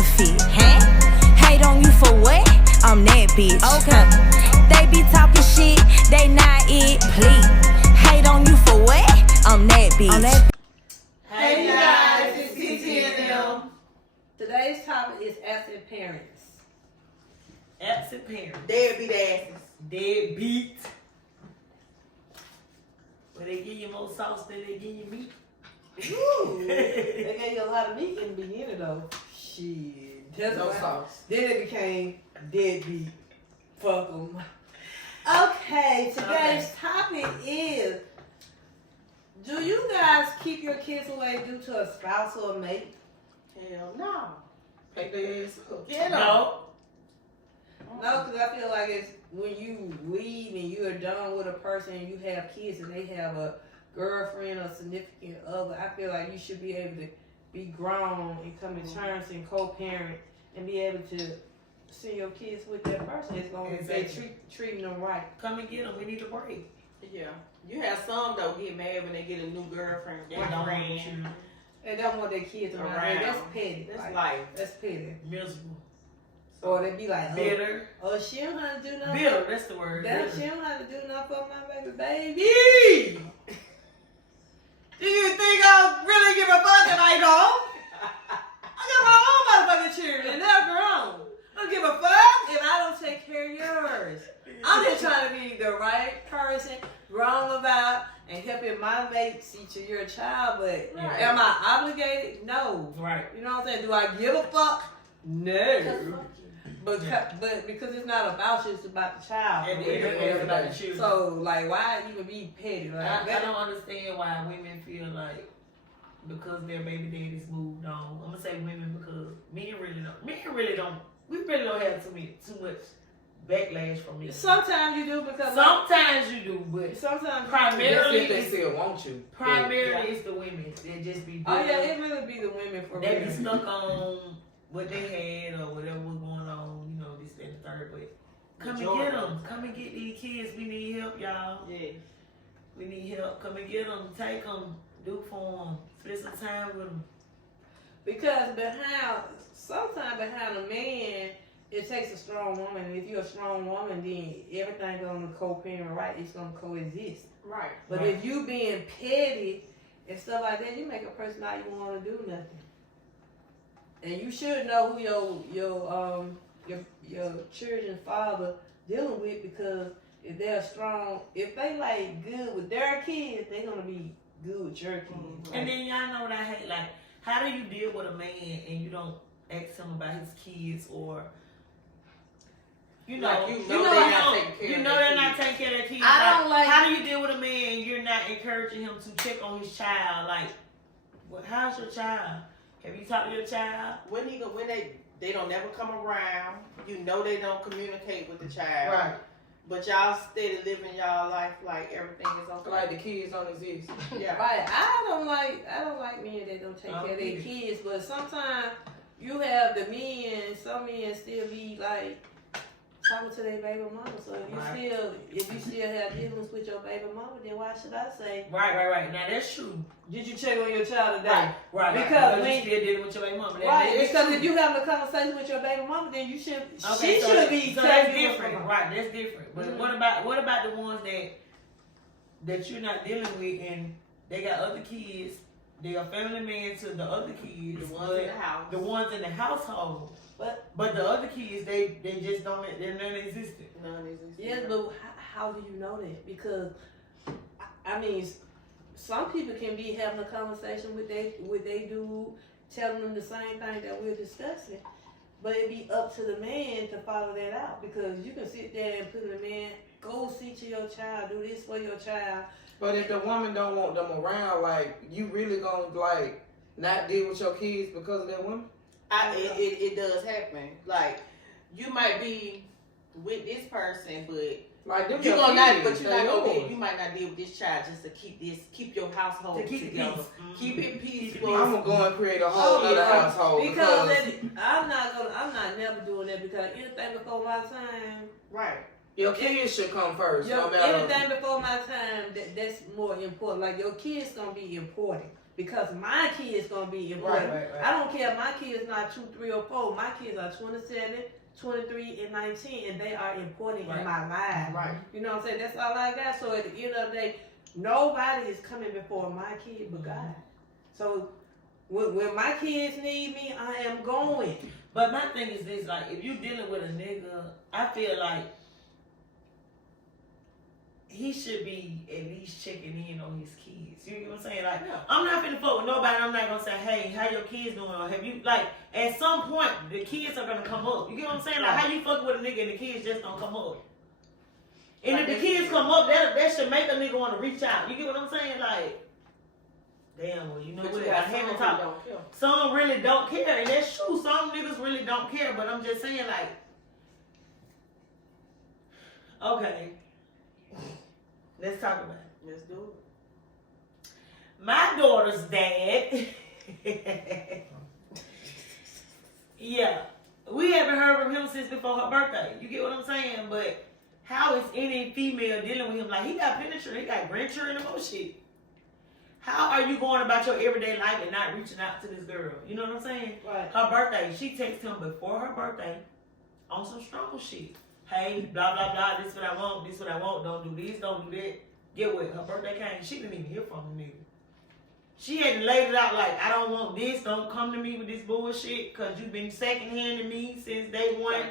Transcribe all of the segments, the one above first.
counterfeit, huh? Hate on you for what? I'm that bitch. Okay. They be talking shit, they not it, please. Hate on you for what? I'm that bitch. Hey guys, it's TT and them. Today's topic is absent parents. Absent parents. Deadbeat asses. Deadbeat. But they give you more sauce than they give you meat. Ooh, they gave you a lot of meat in the beginning though. Shit. That's no sauce. Then it became deadbeat. Fuck them. Okay, today's topic is, do you guys keep your kids away due to a spouse or a mate? Hell no. Take their ass up. No. No, because I feel like it's when you leave and you're done with a person and you have kids and they have a girlfriend or significant other, I feel like you should be able to be grown and come to terms and co-parent and be able to see your kids with that person as long as they treating them right. Come and get them. We need a break. Yeah. You have some though get mad when they get a new girlfriend, They don't want you. They don't want their kids around. Hey, that's petty. That's life. That's petty. Miserable. Or they be like, bitter. Oh, she don't have to do nothing. Bitter, that's the word. She don't have to do nothing for my baby. Do you think I'll really give a fuck if I don't? I got my own motherfucking children and they're grown. I don't give a fuck if I don't take care of yours. I'm just trying to be the right person, wrong about, and helping my mate see to your child, but am I obligated? No. Right. You know what I'm saying? Do I give a fuck? No. But because it's not about you, it's about the child. And it's about the children. So, like, why even be petty? Like, I don't understand why women feel like because their baby daddies moved on. I'm gonna say women because men really don't. We really don't have too much backlash from men. Sometimes you do because sometimes you do, but sometimes primarily they still want you. Primarily it's the women that just be. Oh yeah, it really be the women for they be stuck on what they had or whatever was going on, you know, this, that, and the third. But come and get them. Come and get these kids. We need help, y'all. Yeah. We need help. Come and get them. Take them. Do for them. Spend some time with them. Because sometimes behind a man, it takes a strong woman. And if you're a strong woman, then everything's gonna co-parent right. It's gonna coexist. Right. But if you being petty and stuff like that, you make a person not even want to do nothing. And you should know who your children's father dealing with, because if they're strong, if they like good with their kids, they're gonna be good with your kids. Mm-hmm. And then y'all know what I hate, like, how do you deal with a man and you don't ask him about his kids, or you know they're not taking care of their kids. How do you deal with a man and you're not encouraging him to check on his child? Like, how's your child? Have you talked to your child? When they don't never come around, you know they don't communicate with the child. Right. But y'all steady living y'all life like everything is okay. Like the kids don't exist. Yeah. Right. I don't like men that don't take care of their kids, but sometimes you have the men, some men still be like talking to their baby mama. So if you still have dealings with your baby mama, then why should I say? Right. Now that's true. Did you check on your child today? Right. Because when you still dealing with your baby mama. Because if you having a conversation with your baby mama, then you should. Okay, she should be. So that's different. Right. That's different. But what about the ones that you're not dealing with and they got other kids? They are family man to the other kids. The ones in the house. The ones in the household. But the other kids, they just don't. They're non-existent. Yes, but how do you know that? Because I mean, some people can be having a conversation with they dude, telling them the same thing that we're discussing, but it be up to the man to follow that out. Because you can sit there and put the man, go see to your child, do this for your child. But if the woman don't want them around, like, you really gonna like not deal with your kids because of that woman? It does happen. Like, you might be with this person, but like you're not gonna you might not deal with this child just to keep your household together. Keep it peaceful. I'm gonna go and create a whole other household because I'm not never doing that, because anything before my time. Right. Your kids should come first. No matter anything before my time, that's more important. Like, your kids gonna be important. because my kid's gonna be important. Right. I don't care if my kid's not 2, 3, or 4. My kids are 27, 23, and 19, and they are important in my life. Right. You know what I'm saying? That's all I got. So at the end of the day, nobody is coming before my kid but God. So when my kids need me, I am going. But my thing is this, like, if you dealing with a nigga, I feel like he should be at least checking in on his kids. You know what I'm saying? Like, I'm not finna fuck with nobody. I'm not gonna say, hey, how your kids doing? Or have you, like, at some point, the kids are gonna come up. You get what I'm saying? Like, how you fucking with a nigga and the kids just don't come up? And like, if the kids come up, that should make a nigga want to reach out. You get what I'm saying? Like, damn, well, you know what? I haven't talked. Some really don't care, and that's true. Some niggas really don't care, but I'm just saying, like, okay, let's talk about it. Let's do it. My daughter's dad, yeah, we haven't heard from him since before her birthday. You get what I'm saying? But how is any female dealing with him? Like, he got penetrated, he got grandchildren and more shit. How are you going about your everyday life and not reaching out to this girl? You know what I'm saying? Right. Her birthday, she texted him before her birthday on some strong shit. Hey, blah, blah, blah, this what I want, this what I want, don't do this, don't do that. Get what? Her birthday came, she didn't even hear from the nigga. She had laid it out like, I don't want this, don't come to me with this bullshit, because you've been second-handing me since day one.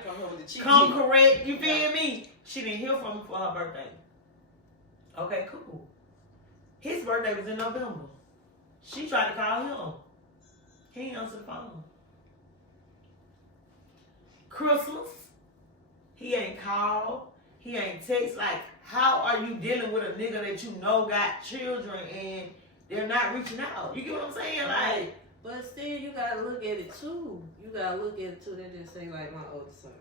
Come correct, you feel me? She didn't hear from him for her birthday. Okay, cool. His birthday was in November. She tried to call him. He didn't answer the phone. Christmas, he ain't called. He ain't text. Like, how are you dealing with a nigga that you know got children and they're not reaching out? You get what I'm saying? Like, but still, you gotta look at it too. You gotta look at it too. They just say, like, my older son.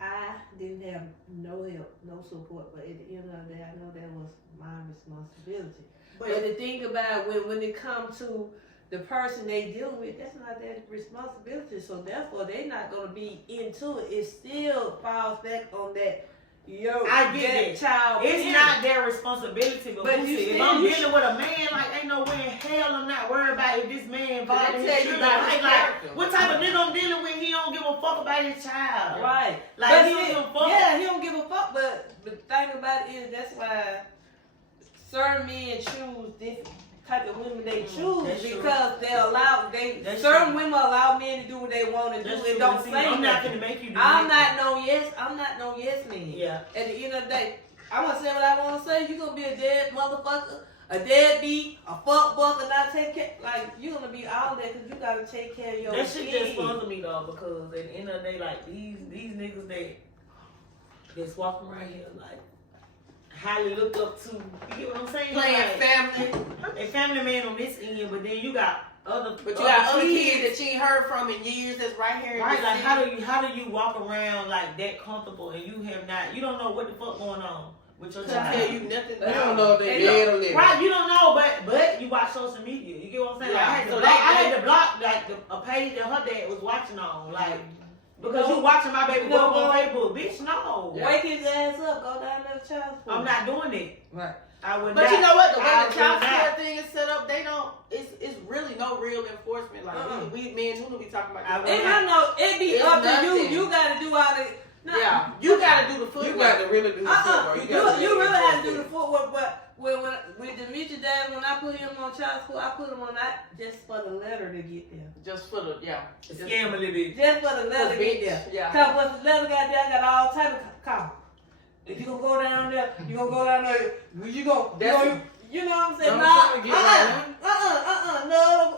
I didn't have no help, no support, but at the end of the day, I know that was my responsibility. But the thing about when it comes to the person they dealing with, that's not their responsibility. So therefore, they're not gonna be into it. It still falls back on that. I get it. Child. It's not their responsibility, but if I'm dealing with a man, like, ain't no way in hell I'm not worried about if this man bothering his children. Like, what type of nigga I'm dealing with, he don't give a fuck about his child. Right. Like, but he don't give a fuck. Yeah, he don't give a fuck, but the thing about it is that's why certain men choose different type of women they choose because certain women allow men to do what they want to do and don't say I'm not nothing. gonna make you do I'm not no yes man. Yeah. At the end of the day, I'm gonna say what I want to say. You gonna be a dead motherfucker, a deadbeat, a fuck buck, and not take care. Like, you gonna be all that because you gotta take care of your That shit kids. just bothers me though, because at the end of the day, like, these niggas that's walking around here like highly looked up to, you get what I'm saying? Playing like, family. A family man on this end, but then you got other kids that you ain't heard from in years that's right here. Right, like how do you walk around like that comfortable and you don't know what the fuck going on with your child? Tell you nothing. They don't know if they dead or living. Right, you don't know, but you watch social media. You get what I'm saying? Yeah. Like, I had to block like a page that her dad was watching on, like. Because you watching my baby go on Facebook, bitch, no. Wake his ass up, go down to the child support. I'm not doing it. Right. I would But not. you know what? The way I the child would not. support thing is set up, they don't. It's really no real enforcement. Like we men who be talking about. It be It's up to nothing. you. You gotta do all the. No, Yeah, you gotta do the footwork. You got to really do the footwork. You really have to do the footwork. But when with Demetri dad, when I put him on child support, I put him on that just for the letter to get there. Just for the Scam a little bit. Just for the letter to get there. Yeah. Cause once the letter got there, I got all type of calls. If you gonna go down there, you know what I'm saying? No,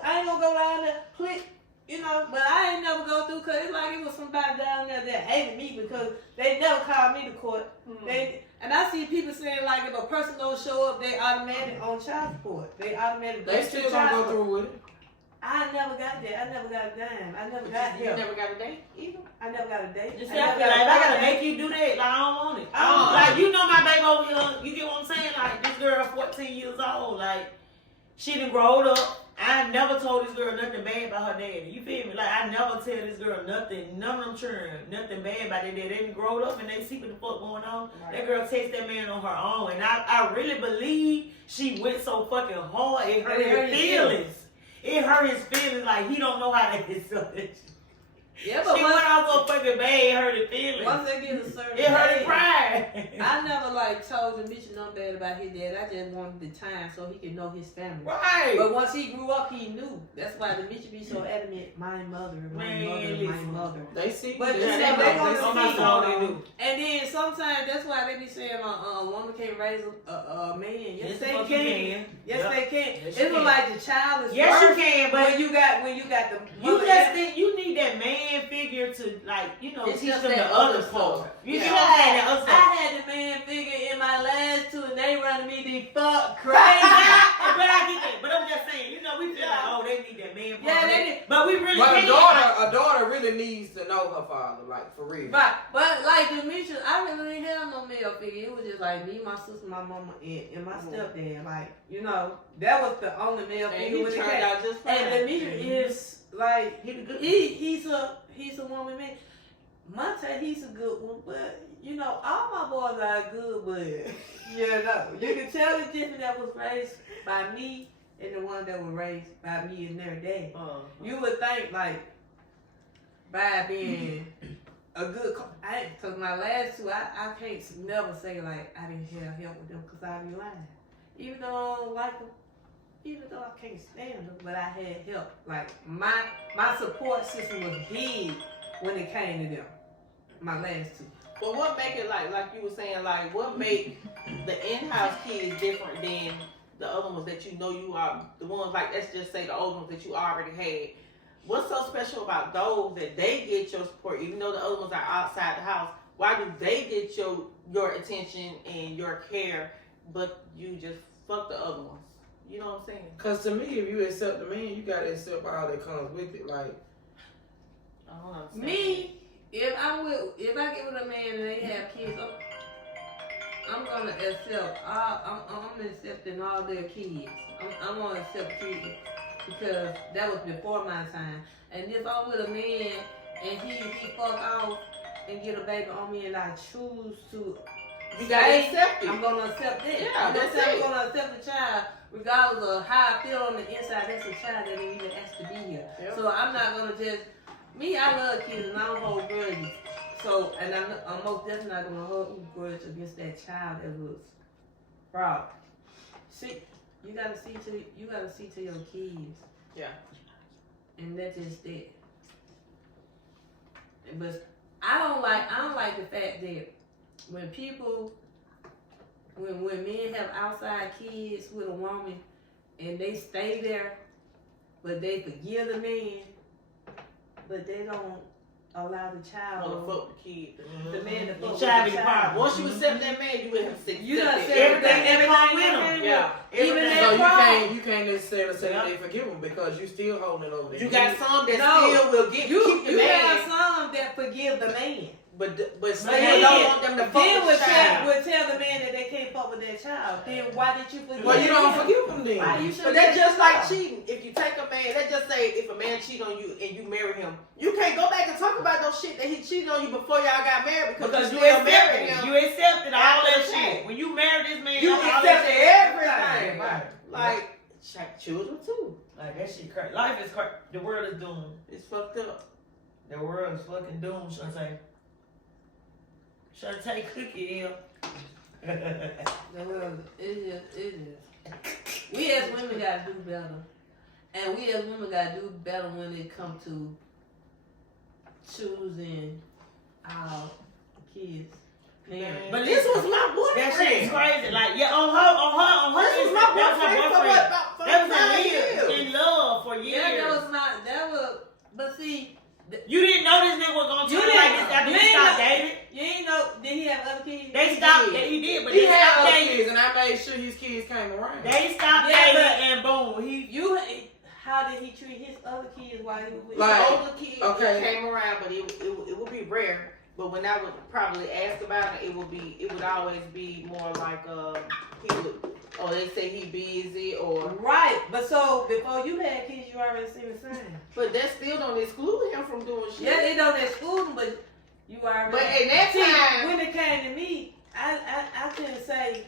I ain't gonna go down there. Click. You know, but I ain't never go through because it's like it was somebody down there that hated me because they never called me to court. And I see people saying like if a person don't show up, they automatic on child support. They still gonna go through with it. I never got that. I never got a dime. I never got You never got a date either. I never got a date. You see, I feel like if I gotta make you do that, like I don't want it. Like, you know my baby over here, you get what I'm saying? Like, this girl 14 years old, like, she done growed up. I I never told this girl nothing bad about her daddy. You feel me? Like, I never tell this girl nothing, none of them children, nothing bad about their daddy. They done growed up and they see what the fuck going on. Right. That girl takes that man on her own. And I really believe she went so fucking hard. It hurt his feelings. It hurt his feelings like he don't know how to get something. Yeah, but she went out so fucking bad, it hurt his feelings. Once they get a certain it hurt his pride. I never like told the bitch nothing bad about his dad. I just wanted the time so he could know his family. Right. But once he grew up, he knew. That's why the bitch be so adamant. My mother, my mother. They see. But they do. And then sometimes that's why they be saying a woman can't raise a man. Yes, they can. Yes, they can. It's like the child is. Yes, you can. But when you got the you need that man figure to, like, you know, it's teach them the other part. You know what I'm saying? I had the man figure in my last two and they running me the fuck crazy. But I get that. But I'm just saying, you know, we feel like, oh, they need that man. Yeah, they need. But we really a daughter really needs to know her father, like, for real. Right. But like Demetria, I really didn't have no male figure. It was just like me, my sister, my mama, and my stepdad. Like, you know, that was the only male figure when it came out. And Demetria is like he's a woman man. Monte, he's a good one, but you know, all my boys are good, but you know, you can tell the difference that was raised by me and the one that was raised by me and their dad. You would think like by being a good, because my last two, I can't never say like I didn't have help with them because I be lying. Even though I don't like them, even though I can't stand them, but I had help. Like my support system was big when it came to them. My last two. But what make it like you were saying, like what make the in-house kids different than the other ones that you know you are, the ones like, let's just say the old ones that you already had. What's so special about those that they get your support, even though the other ones are outside the house? Why do they get your attention and your care, but you just fuck the other ones? You know what I'm saying? Because to me, if you accept the man, you got to accept all that comes with it. Like, I don't understand. Me, if I get with a man and they have kids, I'm gonna accept. I'm accepting all their kids. I'm gonna accept kids because that was before my time. And if I'm with a man and he fuck off and get a baby on me and I choose to, you gotta accept it. I'm gonna accept that. Yeah, I'm gonna accept the child. Regardless of how I feel on the inside, that's a child that didn't even ask to be here. Yep. So I'm not gonna just. Me, I love kids and I don't hold grudges. So, and I'm most definitely not gonna hold a grudge against that child that was fraud. See, you gotta see to your kids. Yeah. And that's just it. But I don't like the fact that when men have outside kids with a woman and they stay there, but they forgive the man, but they don't allow the child to fuck the kid. The man to fuck the child. Once you accept that man, you will accept everything with him. Yeah. Even so you can't necessarily say they forgive him because you still holding it over there. You got some that still will keep the you man. You have some that forgive the man. But still don't want them to fuck with the child. Would tell the man that they can't fuck with their child. Then why did you forgive him? Well, you don't forgive him then. Why you but that's just like cheating. If you take a man, let's just say if a man cheat on you and you marry him, you can't go back and talk about those shit that he cheated on you before y'all got married because you still married him. You accepted all that shit. When you married this man, you accepted everything. Right. Like children too. Like that shit crazy. Life is crazy. The world is doomed. It's fucked up. The world is fucking doomed, Shantae. Shantae cookie here. It is. We as women gotta do better. And we as women gotta do better when it comes to choosing our kids. Parents. But this was my boyfriend. That shit is crazy. Like, yeah, on her. This was my boyfriend. That was in love for years. Yeah, but see. You didn't know this nigga was gonna turn like this after he stopped dating? You ain't know, did he have other kids? They stopped, yeah, he did, but he they had stopped other dating. kids, and I made sure his kids came around. They stopped dating, and boom, how did he treat his other kids while he was with his older kids? Came around, but it would be rare. But when I would probably ask about it, it would always be more like he would or they say he busy, or Right, but so before you had kids, you already seen the sign. but that still don't exclude him from doing shit. Yeah, they don't exclude him, but you already. But in that time, when it came to me, I couldn't say,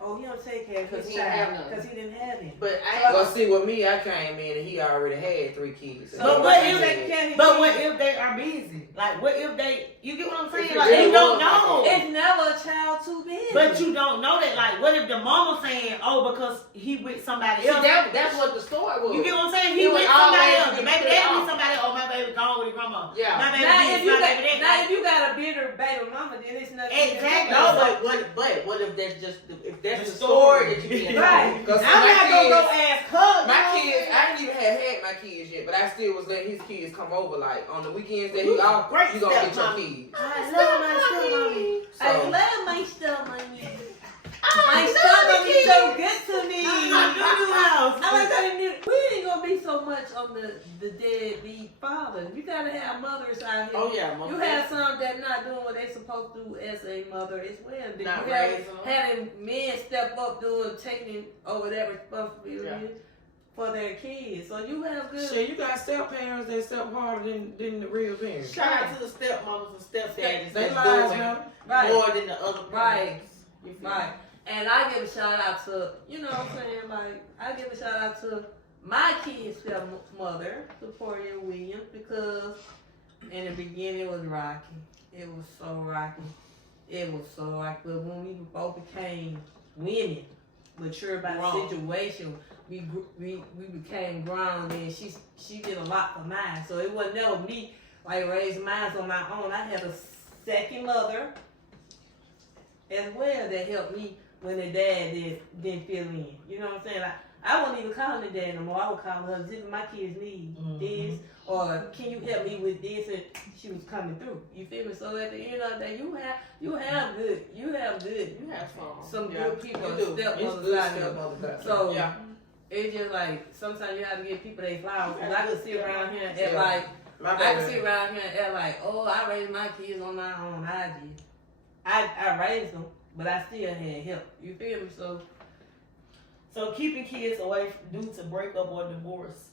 oh, he don't take care of his Because he didn't have child none. because he didn't have him. but Well, see, with me, I came in and he already had 3 kids. So But what what if if they can't? But what if they are busy? Like, what if they? You get what I'm saying? If it Like, really you don't was know. It's never a child too big. But you don't know that. Like, what if the mama saying, "Oh, because he with somebody see, else"? that's what the story was. You get what I'm saying? It He was with somebody always else. The be baby put daddy off. with somebody. Oh, my baby gone with his grandma. Yeah. My baby now, this, if you my got, baby that. now if you got a bitter baby mama, then it's nothing. you can Exactly. do. No, but what if that's just if that's The the story that you story. being Right. told? Because I'm not gonna go ask her. my kids, I ain't even had my kids yet, but I still was letting his kids come over. Like on the weekends that he off, Great you gonna get your stepmom. kids. I love my stepmommy. I So, love my stepmommy. My stepmommy so good to me. house. I like that. We ain't gonna be so much on the deadbeat father. You gotta have mothers out here. Oh yeah, most You have some that not doing what they supposed to do as a mother as well. Then Not you have raising them. having men step up taking over that responsibility for their kids. So you have good. shit, you got step parents that step harder than the real parents. Shout out to the stepmothers and stepdaddies They that's lives, doing man. Right. more than the other Right. parents. You feel me? Right. And I give a shout out to, you know what I'm saying, like, I give a shout out to my kid's stepmother, Victoria Williams, because in the beginning it was rocky. It was so rocky. It was so rocky. But when we both became women, mature about the situation, we became grown, and she did a lot for mine. So it wasn't never me, like, raising mine on my own. I had a second mother as well that helped me when the dad didn't fill in. You know what I'm saying? Like, I wouldn't even call the dad no more. I would call her, if my kids need this, or can you help me with this? And she was coming through. You feel me? So at the end of the day, you have some Yeah, good people, you do. It's stepmothers good out there. stepmothers out there. So Yeah. it's just like sometimes you have to give people their flowers. Cause I could sit around here and act Yeah. like My I can baby, sit around here and act like, oh, I raised my kids on my own. I did. I raised them, but I still had help. You feel me? So keeping kids away due to breakup or divorce.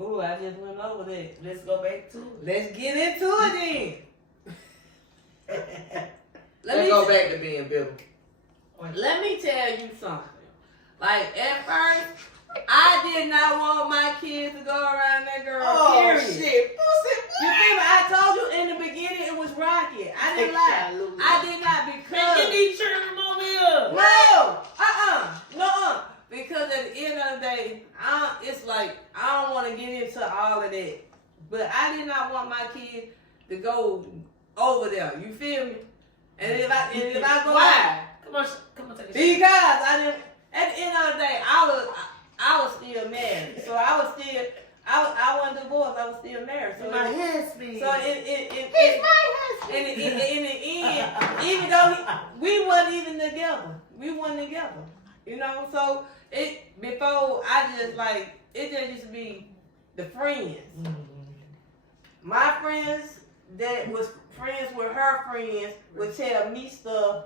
Ooh, I just went over that. Let's go back to it. Let's get into it then. let's go back to being bitter. Let me tell you something. Like at first, I did not want my kids to go around that girl. period. shit. You feel me? I told you in the beginning it was rocky. I didn't lie. I did not Man, because. get these children over here. No, no, because at the end of the day, it's like I don't want to get into all of that. But I did not want my kids to go over there. You feel me? And if I go, Why? Come on, take a shot. because I didn't. At the end of the day, I was still married. So I was still. I wasn't divorced. I was still married. So My husband. in the end, even though we wasn't even together, you know. So before I just like it just used to be the friends. My friends that was friends with her friends would tell me stuff.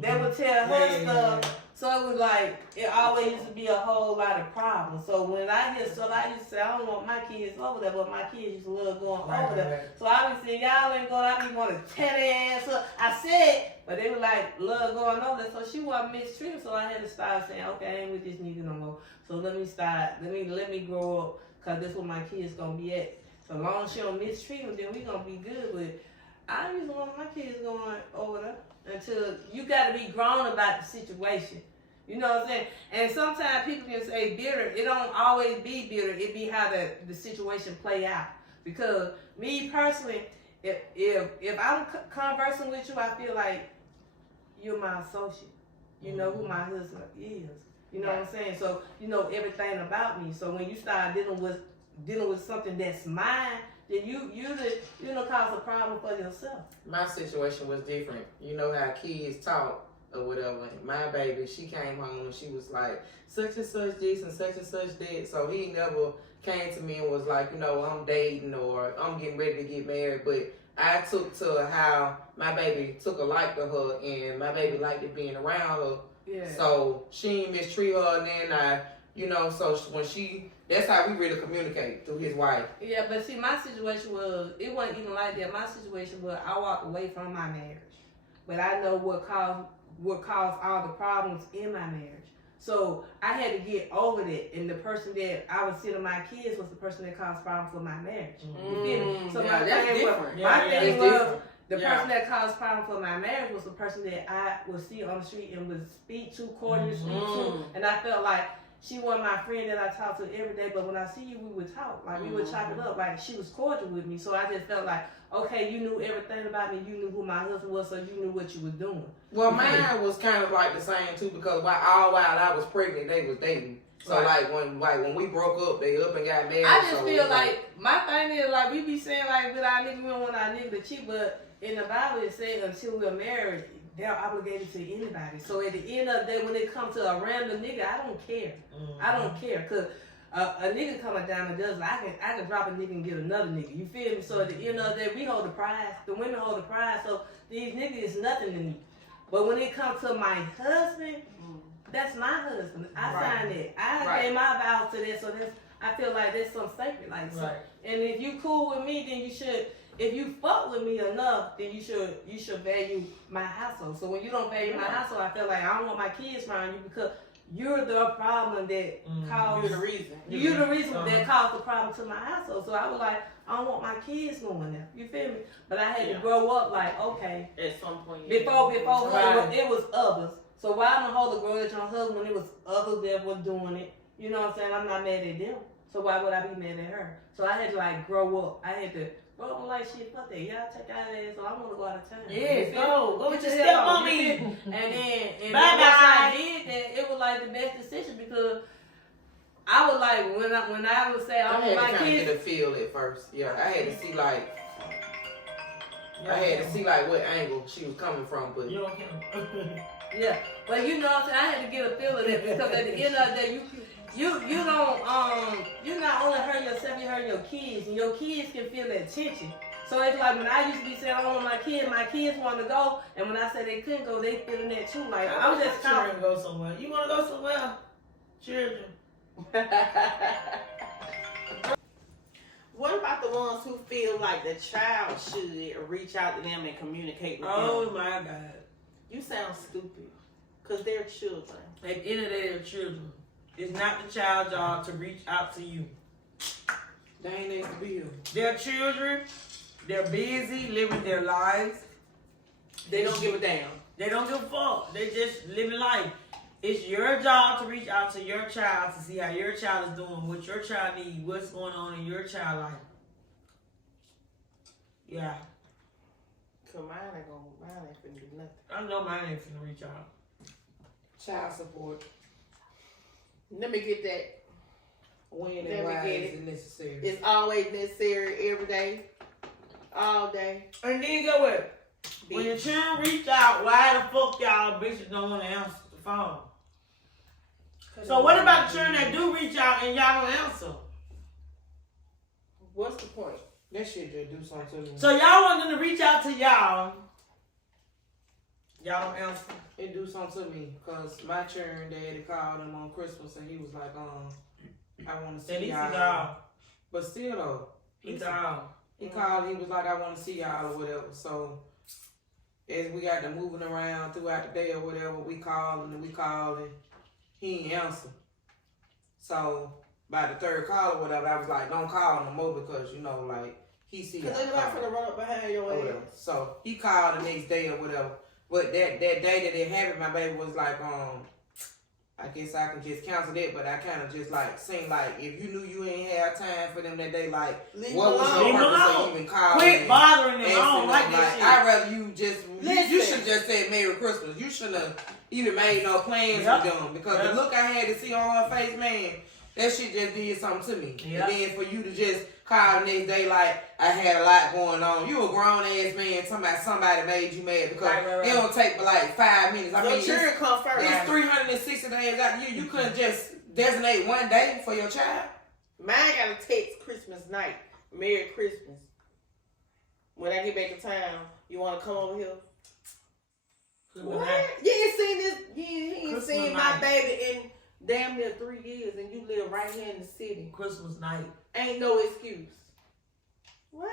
They would tell her stuff. So it was like, it always used to be a whole lot of problems. So when I hear stuff, I used to say, I don't want my kids over there, but my kids used to love going over there. So I would say, y'all ain't going, I be want to tear their ass up. I said, but they were like, love going over there. So she wasn't mistreated, so I had to start saying, okay, I ain't with this nigga no more. So let me grow up, because this is where my kids going to be at. So as long as she don't mistreat them, then we going to be good. But I used to want my kids going over there. Until you got to be grown about the situation. You know what I'm saying? And sometimes people can say bitter. It don't always be bitter. It be how the situation play out. Because me personally, if I'm conversing with you, I feel like you're my associate. You know who my husband is. You know what I'm saying? So you know everything about me. So when you start dealing with something that's mine, then you don't cause a problem for yourself. My situation was different. You know how kids talk or whatever. My baby, she came home and she was like, such and such this and such that. So he never came to me and was like, you know, I'm dating or I'm getting ready to get married. But I took to how my baby took a like to her and my baby liked it being around her Yeah. So she ain't mistreat her, and then so when that's how we really communicate through his wife. Yeah, but see, my situation was, it wasn't even like that. My situation was, I walked away from my marriage. But I know what caused all the problems in my marriage. So I had to get over that. And the person that I was sending my kids was the person that caused problems for my marriage. You feel me? So my thing was, the person that caused problems for my marriage was the person that I would see on the street and would speak to, cordially speak to. And I felt like she was my friend that I talked to every day, but when I see you, we would talk. Like, we would chop it up. Like, she was cordial with me. So I just felt like, okay, you knew everything about me. You knew who my husband was, so you knew what you was doing. Well, mine was kind of like the same, too, because while I was pregnant, they was dating. So, when we broke up, they up and got married. I just feel like, my thing is, like, we be saying, like, with our nigga, we don't want our nigga to cheat, but in the Bible, it says until we're married, they're obligated to anybody. So at the end of the day, when it comes to a random nigga, I don't care. I don't care, because a nigga coming down and does, I can drop a nigga and get another nigga. You feel me? So at the end of the day, we hold the prize. The women hold the prize. So these niggas is nothing to me. But when it comes to my husband, that's my husband. I signed it. I gave my vows to that. So I feel like there's some sacred. Like, so, and if you cool with me, then you should. If you fuck with me enough, then you should value my household. So when you don't value my household, I feel like I don't want my kids around you because you're the problem that caused. You're the reason. You're the reason that caused the problem to my household. So I was like, I don't want my kids going there. You feel me? But I had to grow up like, okay. At some point. Before it was others. So why am I hold a grudge on husband when it was others that was doing it? You know what I'm saying? I'm not mad at them. So why would I be mad at her? So I had to like grow up. I had to. Bro, I'm like, shit, fuck that. Y'all take out of there, so I want to go out of town. Yeah, go get your step on me. And then once Bye. I did that, it was like the best decision because I was like, when I would say, I want my kids. I had to get a feel at first. Yeah, I had to see like, what angle she was coming from, but. You don't care. Yeah, but you know what I'm saying? I had to get a feel of that because at the end of the day, you don't you not only hurt yourself, you hurt your kids, and your kids can feel that tension. So it's like when I used to be saying I don't want my kids want to go, and when I said they couldn't go, they feeling that too. Like I was just trying to go somewhere. You want to go somewhere, children? What about the ones who feel like the child should reach out to them and communicate with them? Oh my God. You sound stupid. Because they're children. At the end of the day, they're children. It's not the child's job to reach out to you. They ain't need to be here. They're children. They're busy living their lives. They don't give a damn. They don't give a fuck. They just living life. It's your job to reach out to your child to see how your child is doing, what your child needs, what's going on in your child's life. Yeah. Cause mine ain't finna do nothing. I know mine ain't finna reach out. Child support. Let me get that. When and why is it necessary? It's always necessary every day. All day. And then go what? When your children reach out, why the fuck y'all bitches don't want to answer the phone? So what about the children that do reach out and y'all don't answer? What's the point? That shit just do something to me. So y'all want them to reach out to y'all. Y'all don't answer. It do something to me because my children daddy called him on Christmas and he was like, I want to see y'all. But still though, he called. He called. He was like, I want to see y'all or whatever. So as we got to moving around throughout the day or whatever, we called and he ain't answer. So by the third call or whatever, I was like, don't call no more because like he see y'all. Because they're not finna run up behind your ass. So he called the next day or whatever. But that day that they had it, my baby was like, I guess I can just cancel that, but I kind of just like seemed like if you knew you ain't have time for them that day, like what was your purpose of even calling? Quit bothering them. I don't like that shit. I'd rather you just you should just say Merry Christmas. You shouldn't have even made no plans with them because the look I had to see on her face, man, that shit just did something to me. And then for you to just call the next day like I had a lot going on. You a grown ass man talking about somebody made you mad because it don't take but like 5 minutes. I mean, children come first. It's 360 days out the year. You couldn't just designate one day for your child. Mine got a text Christmas night. Merry Christmas. When I get back in town, you want to come over here? What? You ain't seen this? You ain't seen my baby in damn near 3 years, and you live right here in the city. Christmas night. Ain't no excuse. What?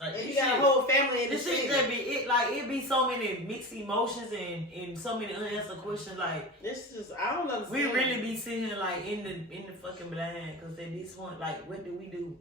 Like, and you got a whole family in the this city. shit just be it be so many mixed emotions and so many unanswered questions. Like this is I don't understand. We really be sitting here like in the fucking blind because they this one like what do we do?